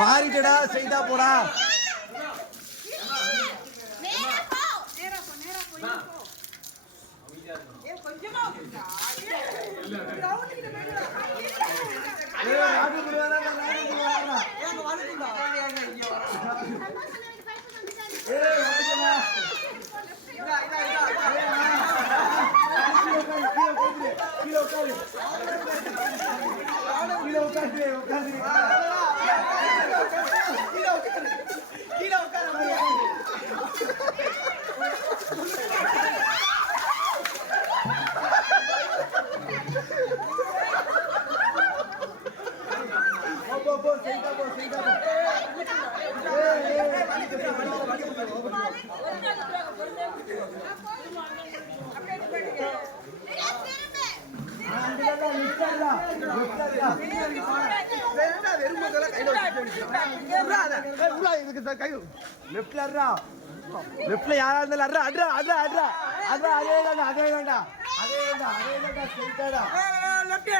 மாறிட்டடா ஸ்ட்ரைட்டா போடா. லெஃப்ட்ல யாரா இருந்தாலும் அட்ரா அட்ரா அட்ரா அட்ரா அட்ரா அதே தான்டா அதே தான்டா அதே தான்டா அதே தான்டா ஸ்ட்ரைட்டாடா லெஃப்ட்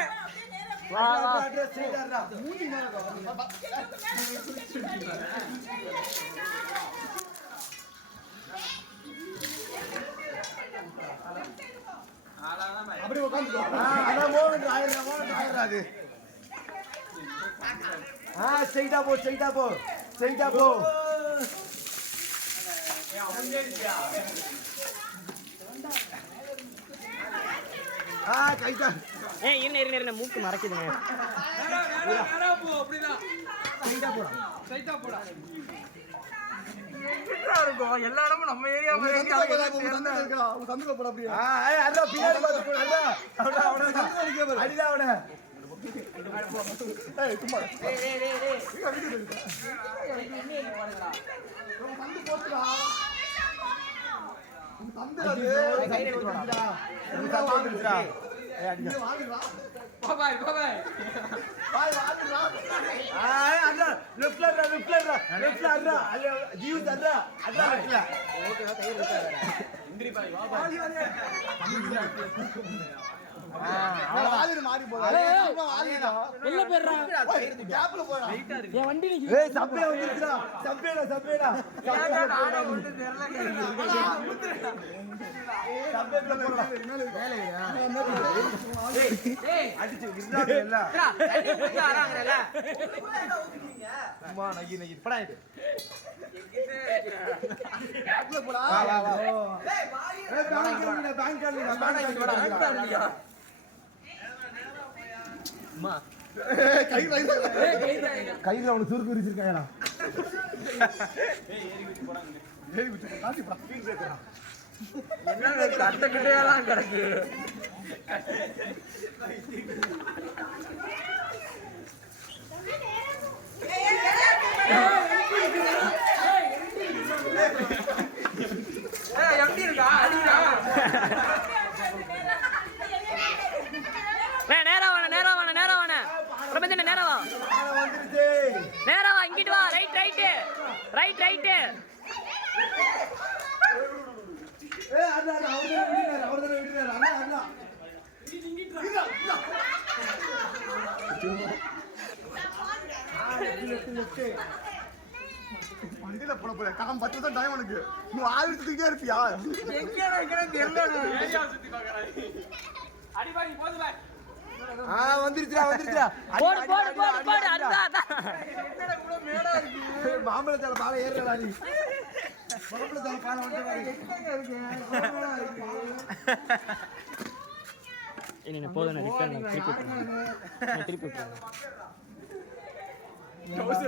வா வா அட்ரா ஸ்ட்ரைட்டாடா மூடி மாறடா அப்படியே உட்கார்ந்துக்கோ அட மோகன் ஆயிரடா அது ஸ்ட்ரைட்டா போ ஸ்ட்ரைட்டா போ ஸ்ட்ரைட்டா போ கைட்டா இருங்க மூக்கு மறைக்குதுங்க. எல்லா இடமும் நம்ம ஏரியா கையில அவனுக்கு சுருக்கு விரிச்சிருக்காயா கட்டையெல்லாம் கிடக்கு. எப்படி இருக்கா நேரா வா இங்கிட்டு வா. ரைட் ரைட் ரைட் ரைட் வண்டியில போன போல 10 நிமிஷம் டைம் உனக்கு. நீ ஆயிரத்துக்கிட்டே இருப்பியா? வந்துருச்சுடா வந்துருச்சுடா. போடு போடு போடு போடு. அதான் மாம்பழத்தால பாலை ஏறலடா நீ. மாம்பழத்தால பாலை வந்துடா நீ. என்ன போதும் திருப்பி கிலோ